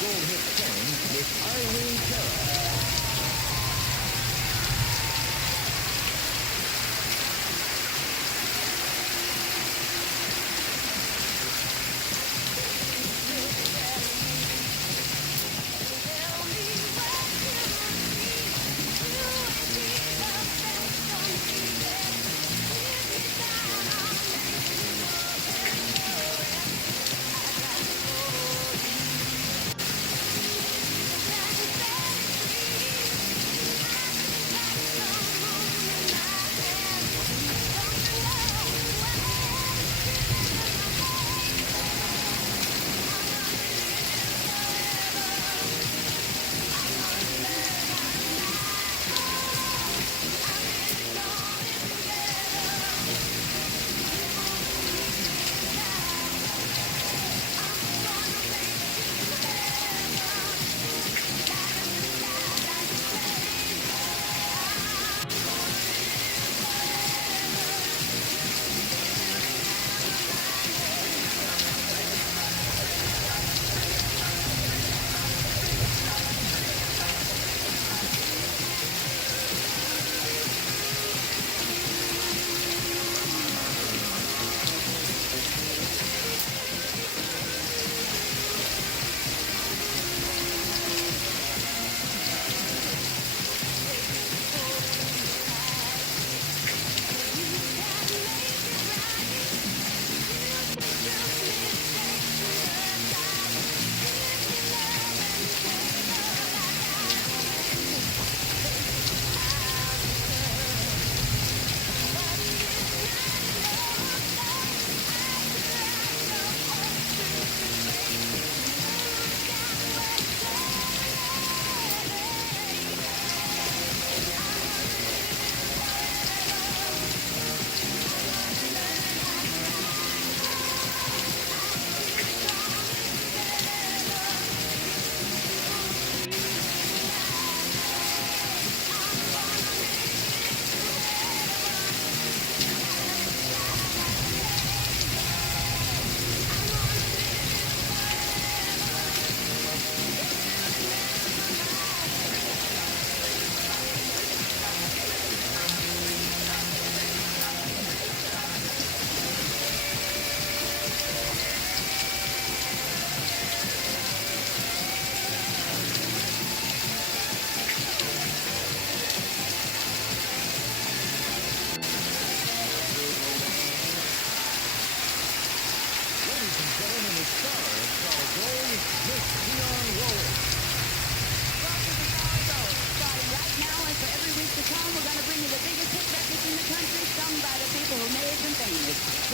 Gold Hit 10 with Irene Cara.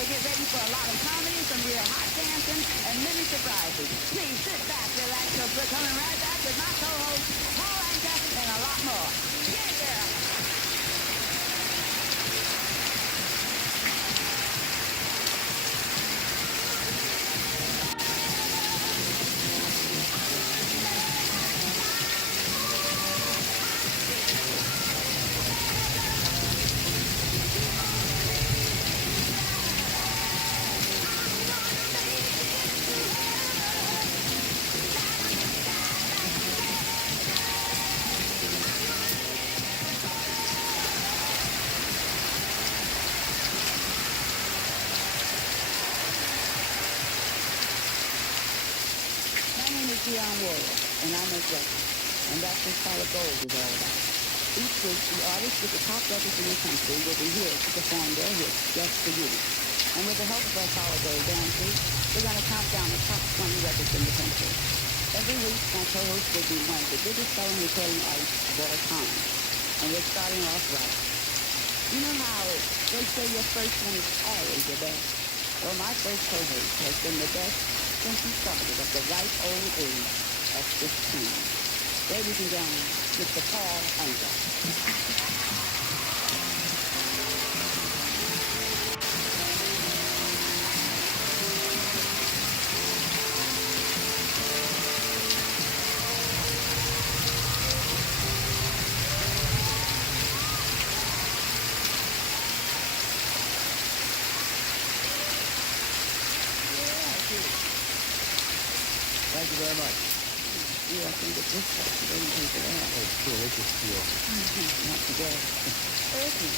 So get ready for a lot of comedy, some real hot dancing, and many surprises. Please sit back, relax, because we're coming right back with my co-host, Paul Anka, and a lot more. Yeah, yeah. Dionne Warwick, and I make records, and that's what Solid Gold is all about. Each week, the artists with the top records in the country will be here to perform their hits just for you. And with the help of our Solid Gold dancers, we're going to count down the top 20 records in the country. Every week, my co-host will be one of the biggest selling recording artists of all time. And we're starting off right. You know how they say your first one is always the best? Well, my first co-host has been the best since he started at the ripe old age of 15. Ladies and gentlemen, Mr. Paul Anka. Thank you very much. you, I think it's this stuff. You didn't take it out. Oh, sure, let's just feel. Not today. Listen,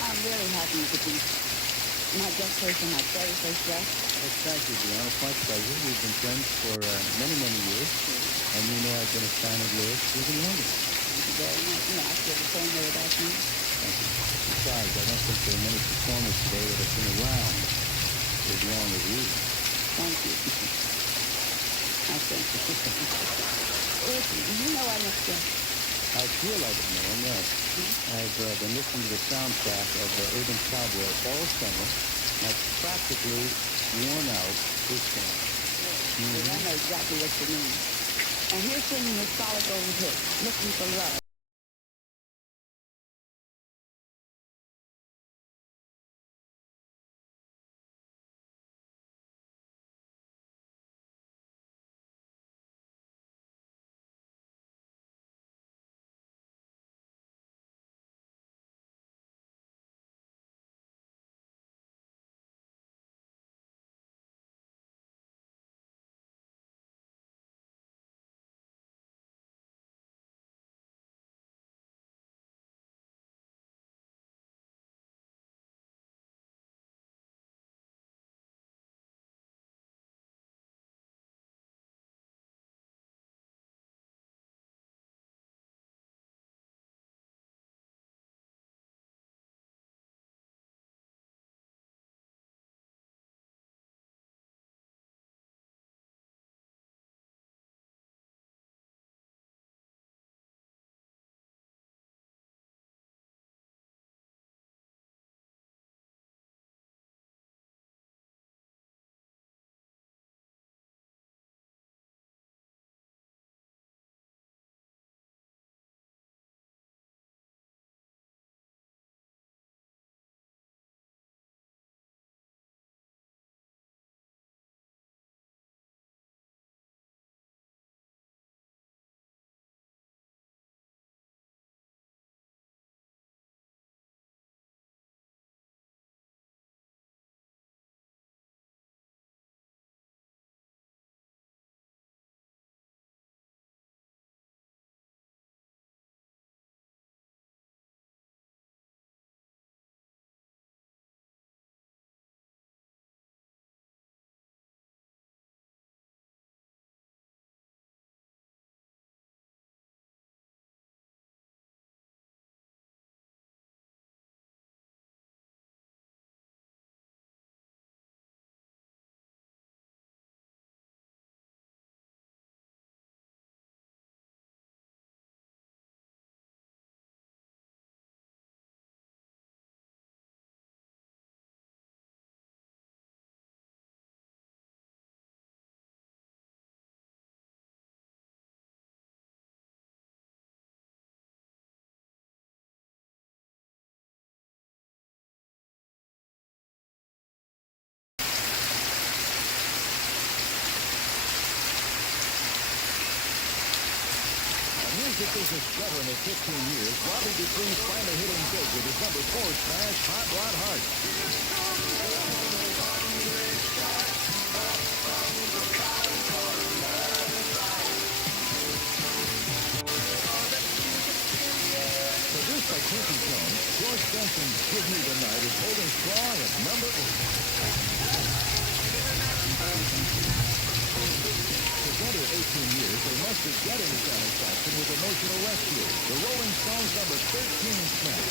I'm really happy to be my guest host on my very first guest. Well, thank you, Dion. It's my pleasure. We've been friends for many, many years, and you know I've been a fan of yours even longer. Thank you very much. You know, I feel the same way about you. Thank you. Besides, I don't think there are many performers today that have been around as long as you. Thank you. I thank you. Listen, do you know our next guest? I feel like it, man, yes. I've been listening to the soundtrack of Urban Cowboy all summer, and I've practically worn out this song. I know exactly what you mean. And here's singing his solid gold hit, Looking for Love. Music business veteran of 15 years, Bobby Dupree's finally hitting big with his number 4 smash, Hot Rod Heart. Produced by Quincy Jones, George Benson's Give Me the Night is holding strong at number 8. Together 18 years, they must be getting satisfaction with Emotional Rescue, the Rolling Stones' number 13 smash.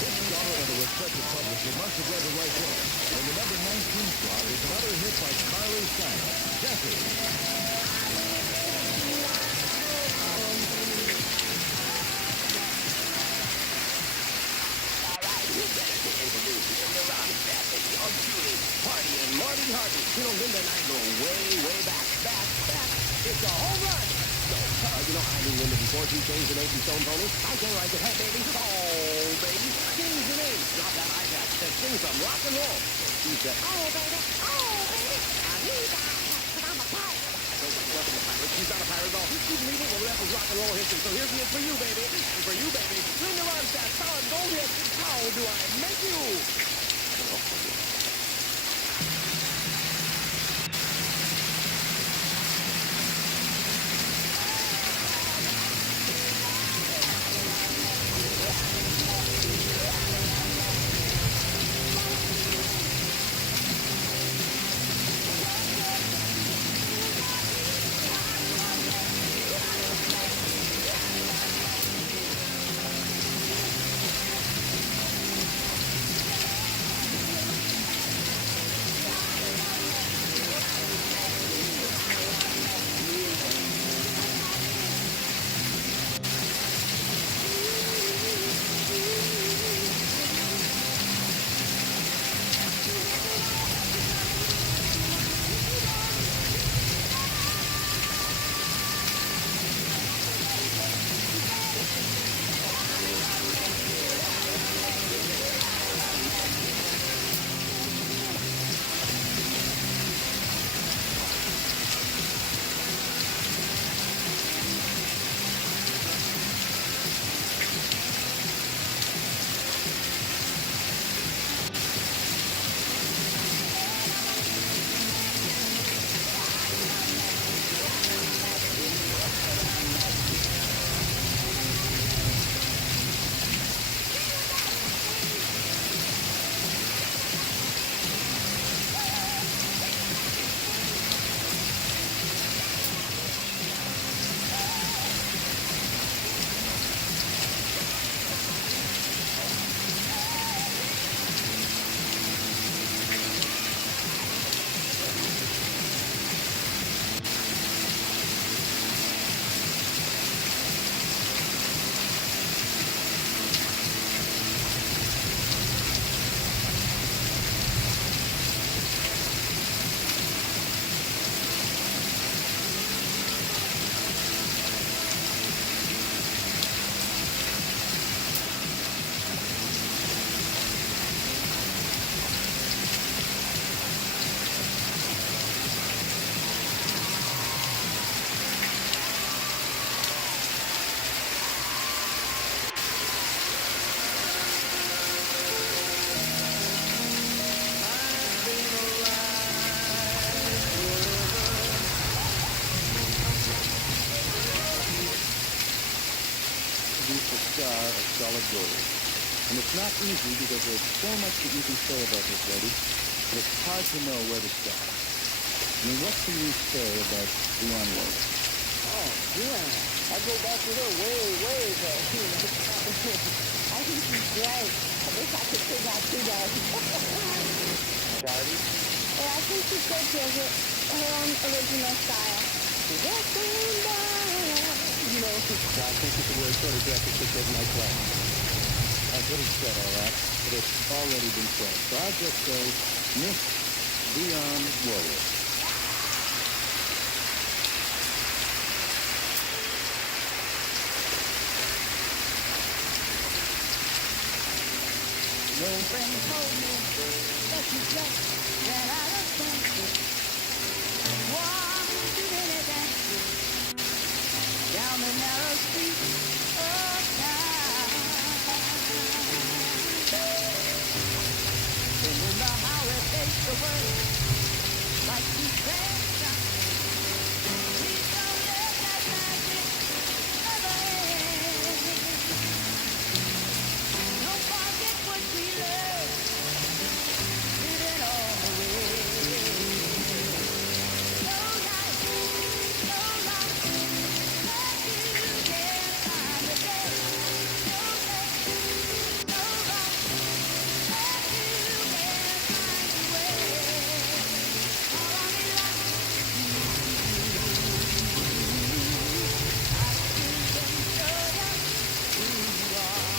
This genre and a respected publisher must have read the right book, and the number 19 slot is another hit by Carly Simon, Jesse. Party and Marty Hardy. You know, Linda and I go way, way back. It's a home run. So, I knew Linda before she changed the name from Stone Pony. I told her, I said, hey, baby, oh, baby, change the name. Drop that iPad. Said, sing some rock and roll. She said, oh, baby, I need that. Because I'm a pirate. I said, she wasn't a pirate. She's not a pirate at all. She's reading what left of rock and roll history. So here's the hit for you, baby. And for you, baby, Linda Ronstadt, solid gold hit. How do I make you? the star of solid gold. And it's not easy because there's so much that you can say about this lady, and it's hard to know where to start. I mean, what can you say about Dionne Warwick? Oh, yeah. I go back to her way back. I think she's great. I wish I could figure out two guys. Charity? Yeah, I think she's good to her own original style. You know, I think you could wear shorter dresses to take my class. I could have said all that, but it's already been said. So I'll just say Miss Dionne Warwick. no friend told me that you just ran out of sense. Walking too many dances down the narrow street of town. Remember how we faced the world like we said. Please don't let that magic ever end. Don't forget what we learned, living all the way. No night, no light, that you can find a day. No day, no right, that you can find a way. All on me like I couldn't show you who you are.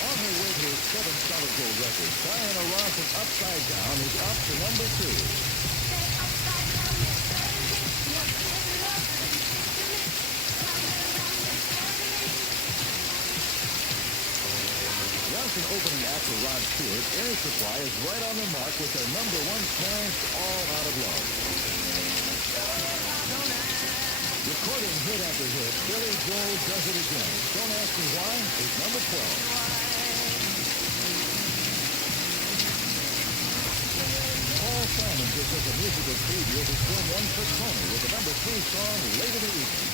On her way to her seventh solid gold record, Diana Ross of Upside Down is up to number 2. Johnson opening act for Rod Stewart, Air Supply is right on the mark with their number 1 smash, All Out of Love. Recording hit after hit, Billy Joel Does It Again. Don't Ask Me Why is number 12. Paul Simon is just a musical preview of his film One Trick Pony with the number 3 song late in the evening.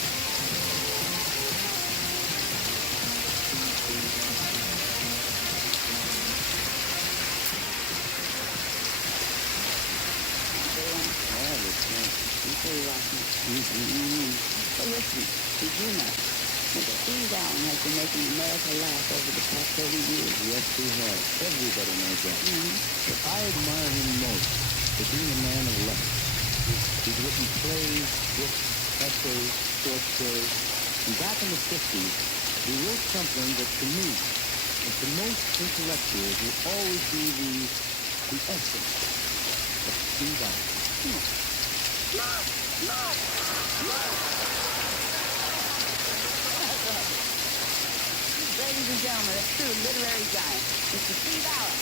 But listen, did you know that Steve Allen has been making America laugh over the past 30 years? Yes, he has. Everybody knows that. Mm-hmm. But I admire him most for being a man of letters. He's written plays, books, essays, short stories. And back in the 50s, he wrote something that to me, and to most intellectuals, will always be the essence of Steve Allen. Ladies and gentlemen, a true literary giant, Mr. Steve Allen.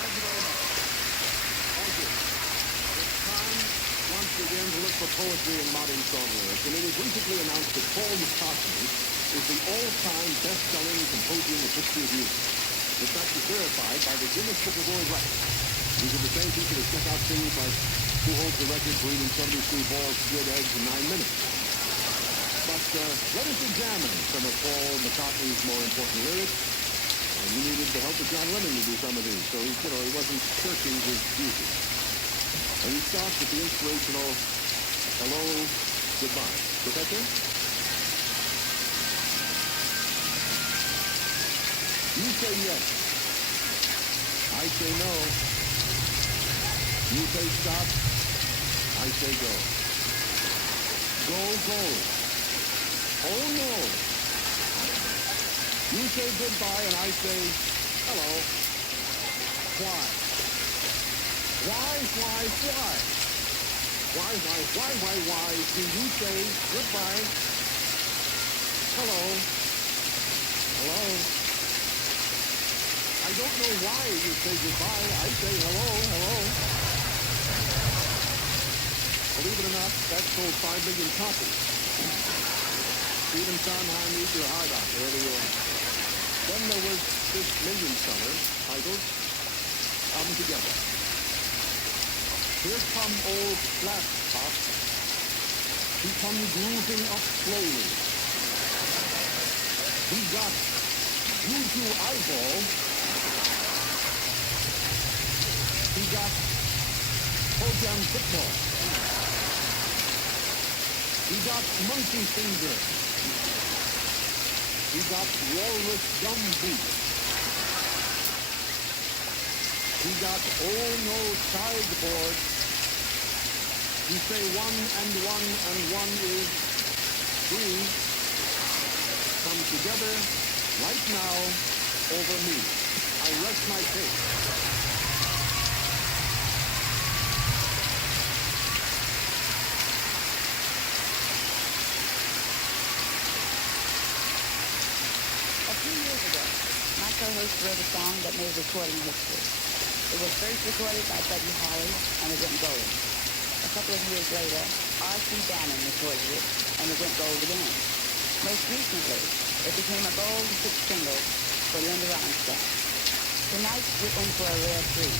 Thank you very much. Thank you. It's time once again to look for poetry in modern song lyrics, and it was recently announced that Paul McCartney is the all-time best-selling composer in the history of music. In fact, it's verified by the Guinness Book of World Records. These are the same people that check out things like who holds the record for eating 73 boiled squid eggs in 9 minutes. But let us examine some of Paul McCartney's more important lyrics. And he needed the help of John Lennon to do some of these, so he wasn't shirking his duty. And he starts with the inspirational "Hello, Goodbye." Professor? You say yes. I say no. You say stop. I say go. Go, go. Oh, no. You say goodbye and I say hello. Why? Why? Why do you say goodbye? Hello. Hello. I don't know why you say goodbye. I say hello, hello. Believe it or not, that sold 5 million copies. Even Sondheim used your hard out early on. Then there was this million seller titled Come Together. Here come old flat top. He comes grooving up slowly. He got Juju eyeball. He got Pojam football. He got monkey finger. He got walrus gum boot. He got oh no sideboard. You say one and one is 3. Come together right now over me. I rest my case. A few years ago, my co-host wrote a song that made recording history. It was first recorded by Buddy Holly, and it went gold. A couple of years later, R.C. Bannon recorded it, and it went gold again. Most recently, it became a gold 6 single for Linda Ronstadt. Tonight, we're in for a rare treat,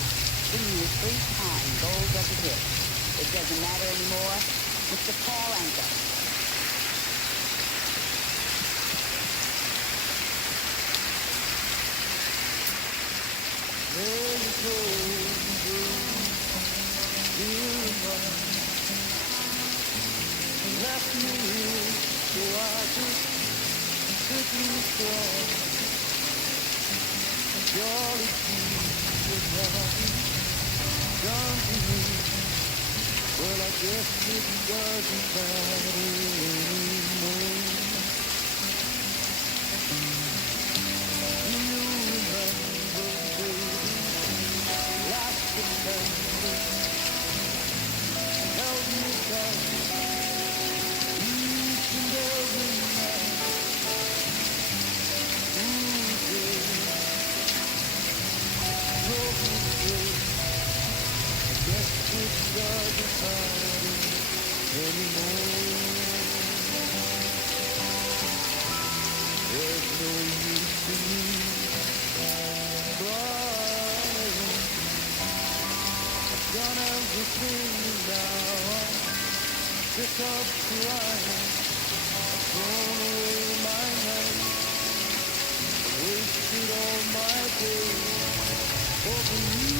bringing you 3-time gold record hit. It doesn't matter anymore. Mr. Paul Anka. There you go, goodbye. Left me here, so I just couldn't cry. Jolly Jesus, what have you done to me? Well, I guess it doesn't matter anymore. Do you remember, baby, last September? Held me tight each and every night. Ooh, baby, drove me crazy. I guess doesn't matter anymore. There's no use in me crying. I've done everything now. I'm sick of trying. I've thrown away my night, wasted all my days over you.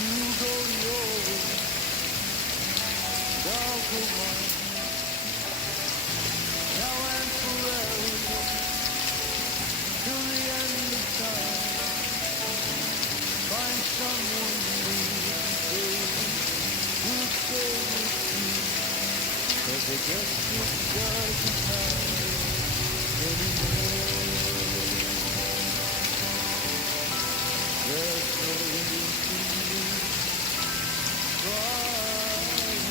You go your way, and I'll go mine. Now and forever, till the end of time. Find someone new who'll stay with you. 'Cause I guess it doesn't matter anymore. There's no use in me trying.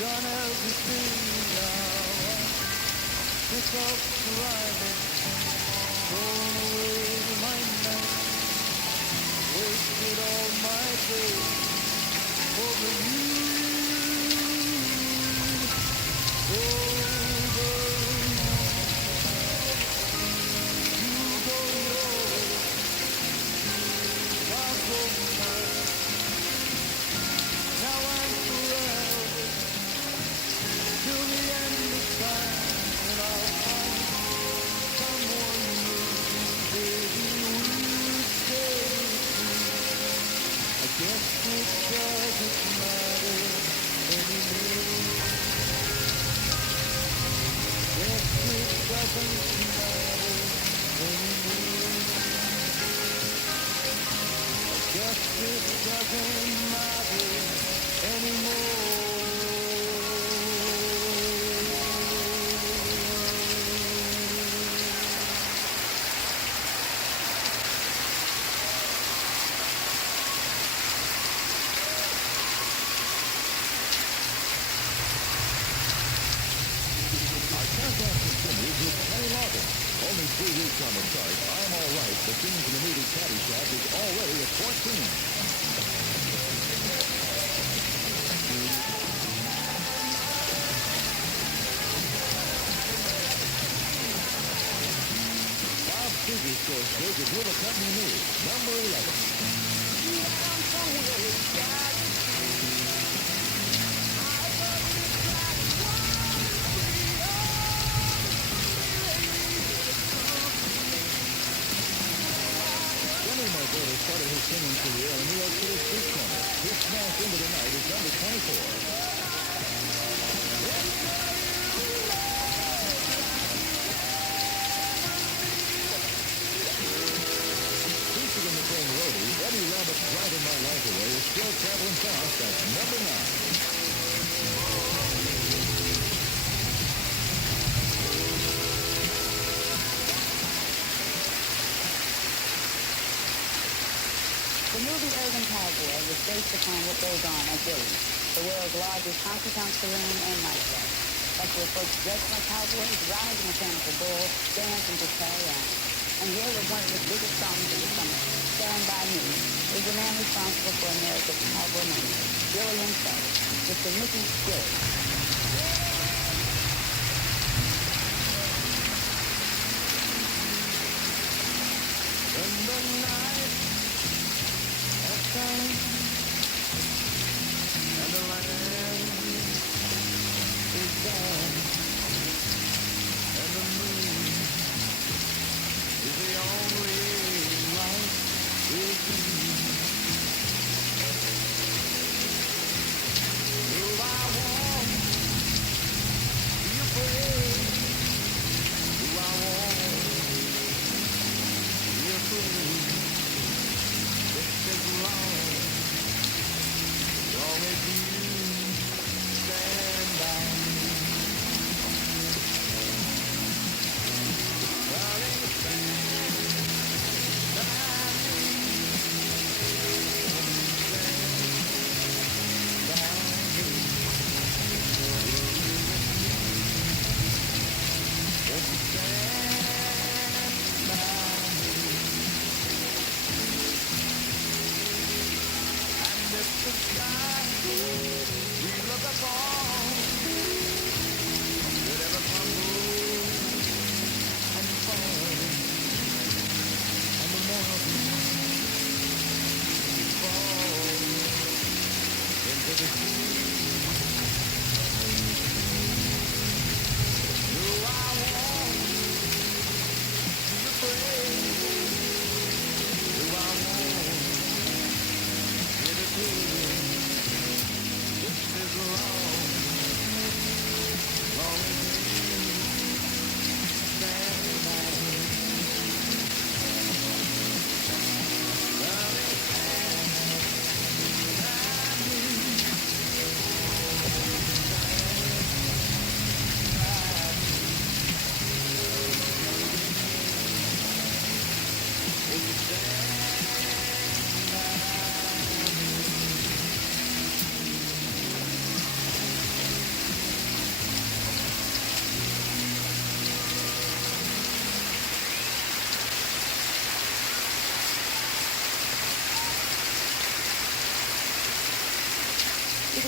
Done everything now. Pick up trying. Thrown away my night. Wasted all my days over you. Over you. You go your way, I'll go mine. Now and forever, till the end of time, and I'll find someone new, baby, who'll stay with me. I guess it doesn't matter anymore. Guess it doesn't matter anymore. Guess it doesn't matter anymore. Our countdown continues with Kenny Loggins. Only 3 weeks on the chart. I'm All Right, the theme from the movie Caddyshack, is already at 14. Bob Seger's scores page is Little Company News, number 11. Jimmy Margota started his singing career on New York City street corner. His smash into the night is number 24. Featured in the film Roadie, Eddie Roberts' Driving My Life Away is still traveling fast at number 9. The movie Urban Cowboy was based upon what goes on at Billy's, the world's largest honky-tonk saloon and nightclub. That's where folks dress like cowboys, ride the mechanical bull, dance, and just carry on. And here was one of the biggest songs of the summer, Stand By Me, is the man responsible for America's cowboy mania, Billy himself, Mr. Mickey Still. In the night has come, and the land is gone, and the moon is the only light we'll see. Though I walk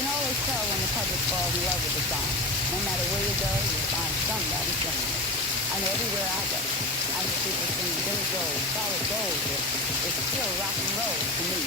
can always tell when the public falls in love with the song. No matter where you go, you'll find somebody singing it. I know everywhere I go, I hear people singing Billy Joel, Solid Gold. It's still rock and roll to me.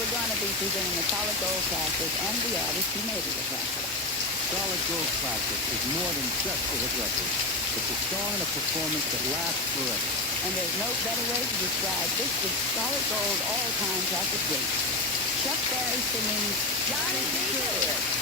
We're going to be presenting the Solid Gold Classic and the artist who made it a classic. Solid Gold Classic is more than just a hit record. It's a song and a performance that lasts forever. And there's no better way to describe this week's Solid Gold all-time classic great. Chuck Berry singing Johnny B. Good.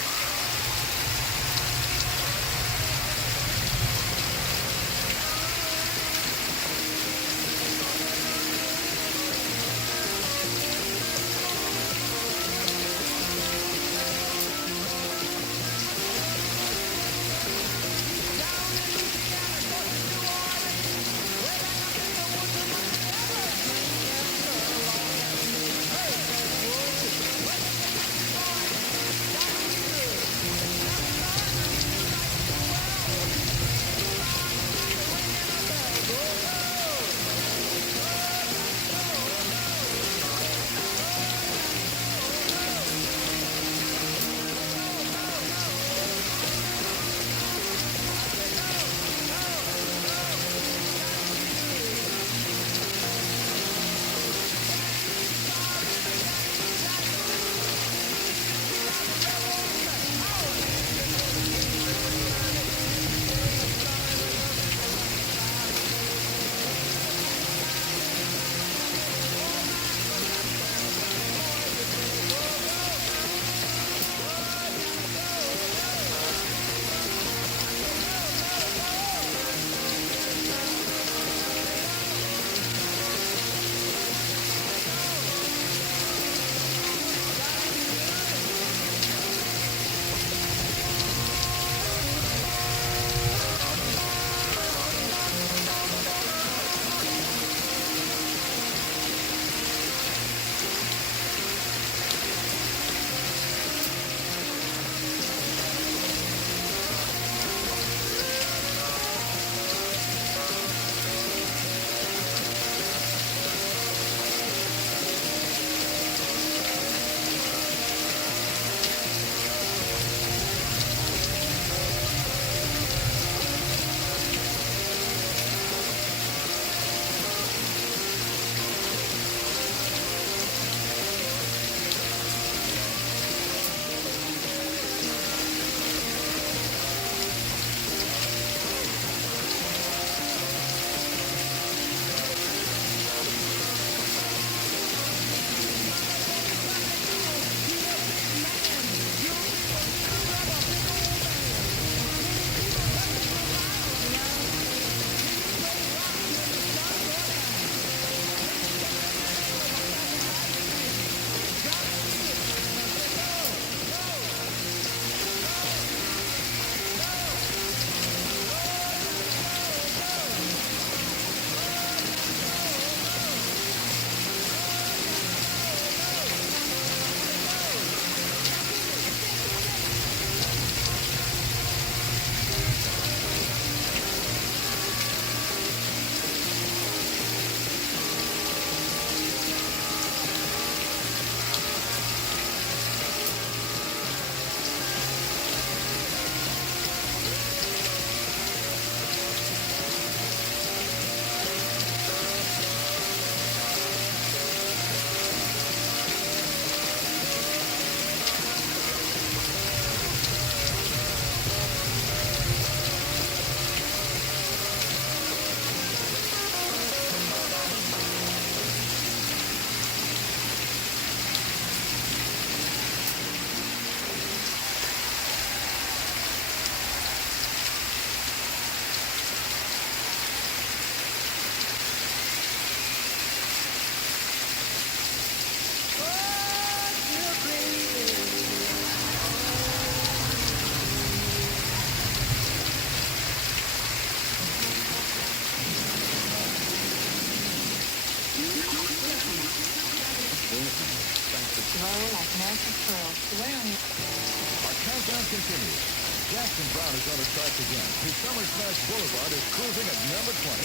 Glow like magic pearls to wear on your... Our countdown continues. Jackson Browne is on the charts again. His Summer Smash Boulevard is cruising at number 20.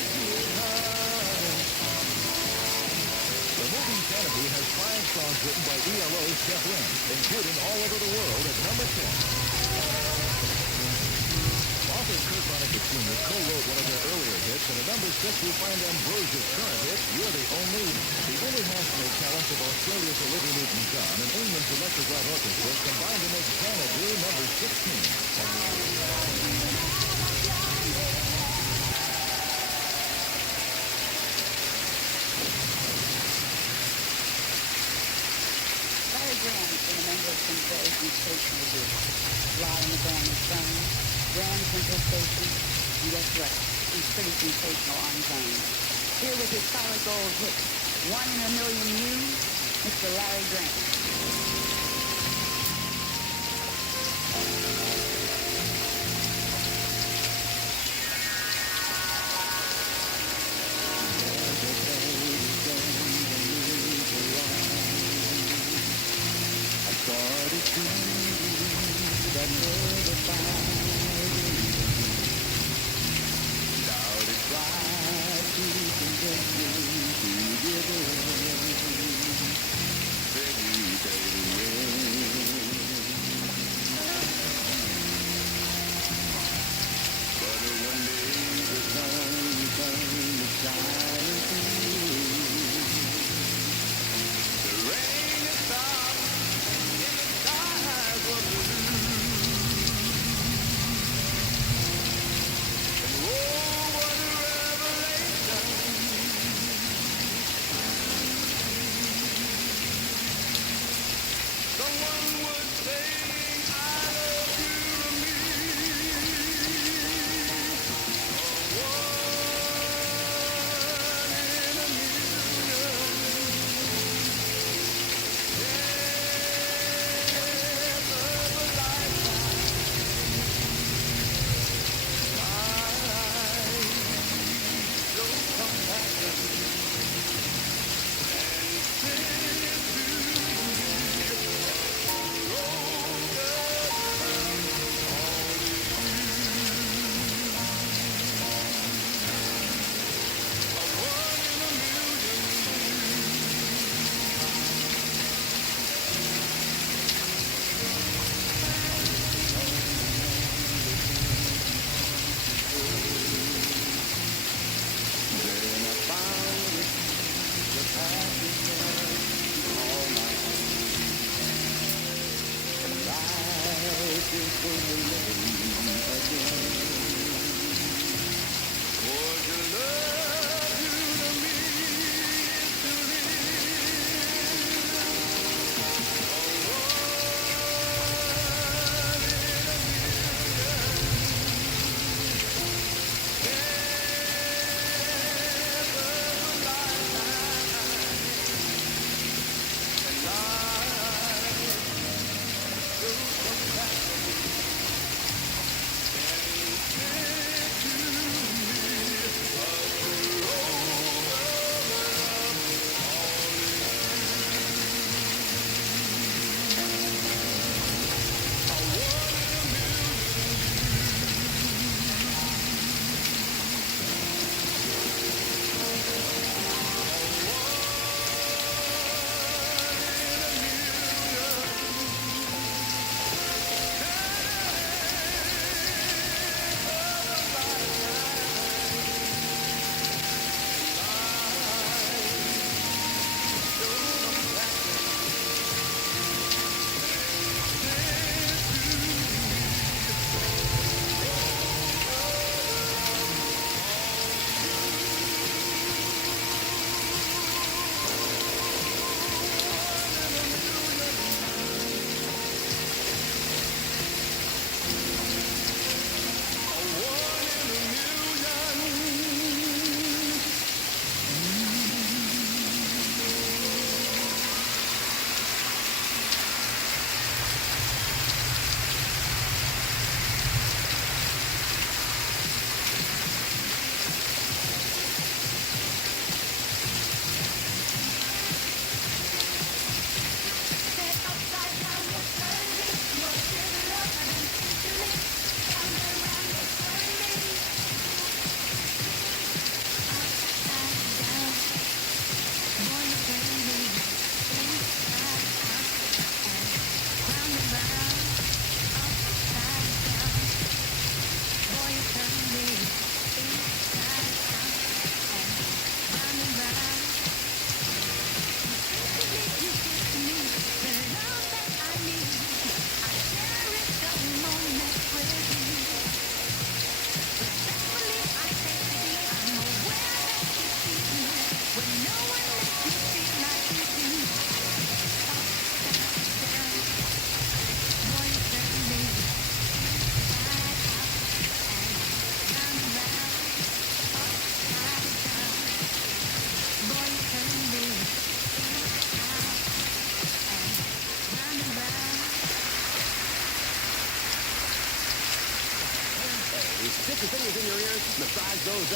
The movie Canopy has 5 songs written by ELO's Jeff Lynne, including All Over the World at number 10. Author Kurt Vonnegut Jr. co-wrote one of their earlier hits, and at number 6 we find Ambrosia's current hit, You're the Only. The international talents of Australia's Olivia Newton-John and England's Electric Light Orchestra combined to make Xanadu number 16. Larry Graham has been a member of some very sensational groups. Fly in the Burning Sun, Grand Central Station, and guess what? He's pretty sensational on his own. Here with his solid gold hit, One in a Million You, Mr. Larry Graham.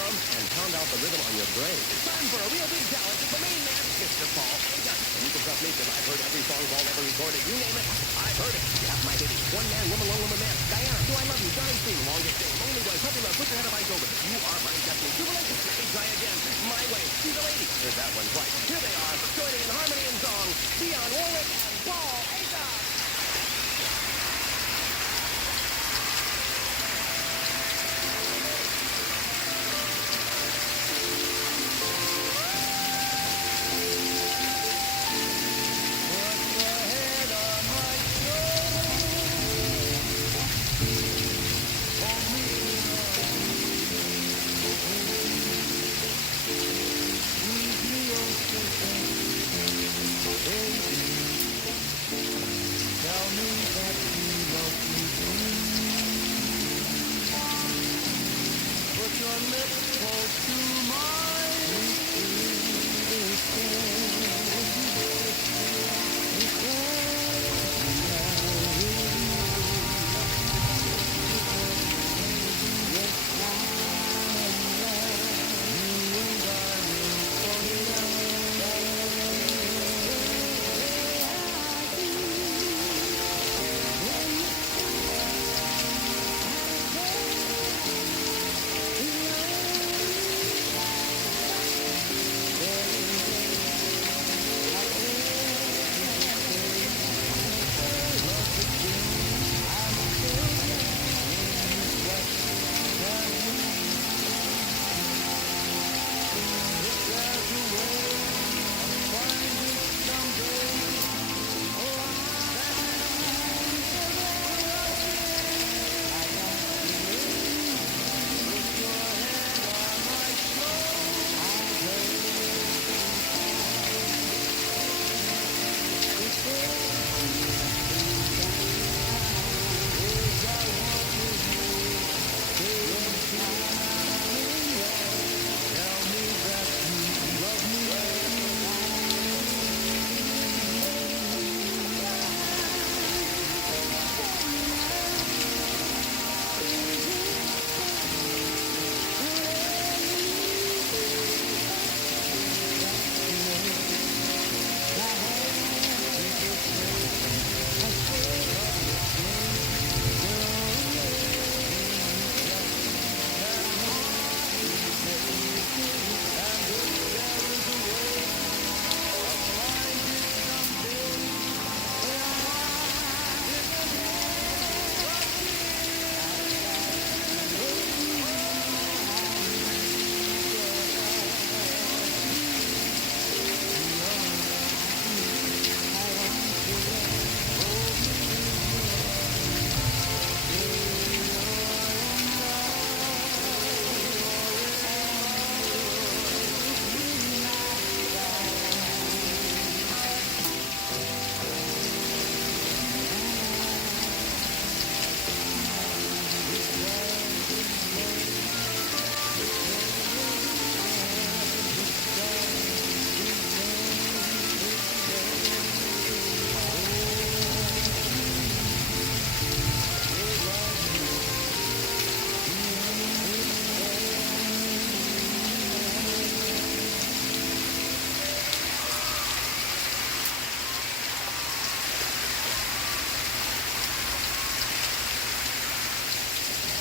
drum and pound out the rhythm on your brain. It's time for a real big challenge. It's the main man, Mr. Paul Agon. And you can trust me because I've heard every song Paul ever recorded. You name it, I've heard it. You have my baby. One man, woman, lone woman, man. Diana, do I love you? Johnny Steen, longest day. Lonely boy, puppy love, put your head up, eyes open. You are my destiny. Jubilation, let me try again. My way, she's a lady. Here's that one twice. Here they are, joining in harmony and song. Dionne Warwick and Paul Agon.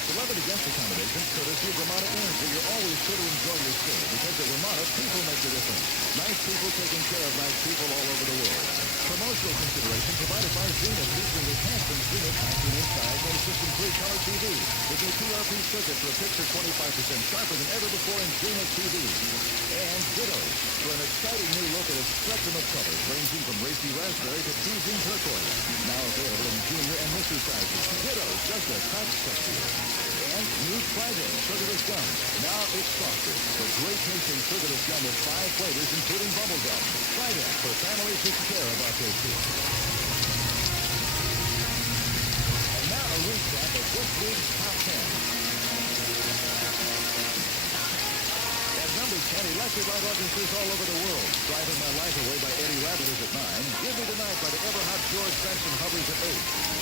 Celebrity guest accommodations courtesy of Ramada Inn, so you're always sure to enjoy your stay, because at Ramada, people make the difference. Nice people taking care of nice people all over the world. Promotional consideration provided by Zenith, featuring enhanced Zenith 19-inch diagonal system-free color TV with a TRP circuit for a picture 25% sharper than ever before in Zenith TV. And Dittos, for an exciting new look at a spectrum of colors ranging from racy raspberry to teasing turquoise. Now available in junior and Mr. sizes. Dittos, just a touch sexier. And new Trident sugarless gum. Now it's softer. The great tasting sugarless gum with 5 flavors, including bubble gum. Trident for families who care about their teeth. And now a recap of this week's Top 10. At number 10 electric light orchestras all over the world. Driving My Life Away by Eddie Rabbitt is at 9. Give Me Tonight by the ever-hot George Benson hovers at 8.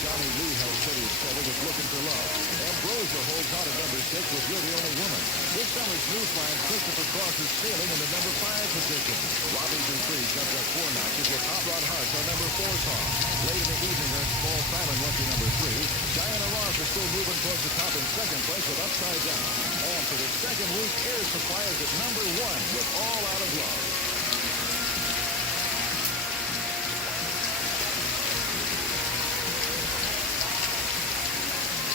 Johnny Lee held steady at 7 with Looking for Love. Ambrosia holds on at number 6 with You're the Only Woman. This summer's new find Christopher Cross is sailing in the number 5 position. Robbie Dupree jumped up 4 notches with Hot Rod Hearts, our number 4 song. Late in the evening, earned Paul Simon lucky number 3. Diana Ross is still moving towards the top in second place with Upside Down. And for the second week, Air Supply is at number 1 with All Out of Love.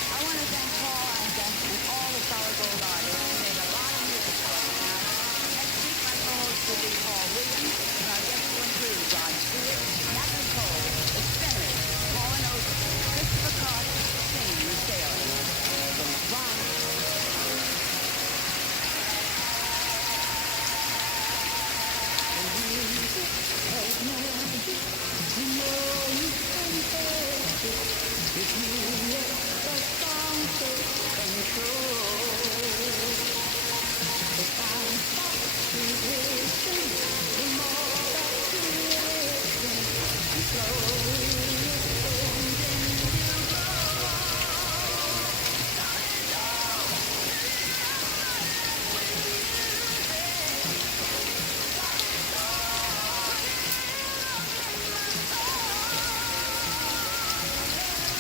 I want to thank Paul Anka and all the Solid Gold artists who made a lot of music for us tonight. Next week, my co-host will be Paul Williams, and our guests will include Rod Stewart, Nat Nicole, The Spinners, Paul and Oates, Christopher Cross, singing and sailing. So bye.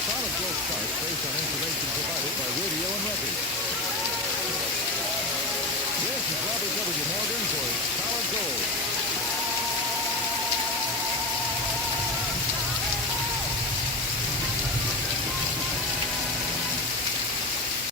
Solid Gold starts based on information provided by radio and records. This is Robert W.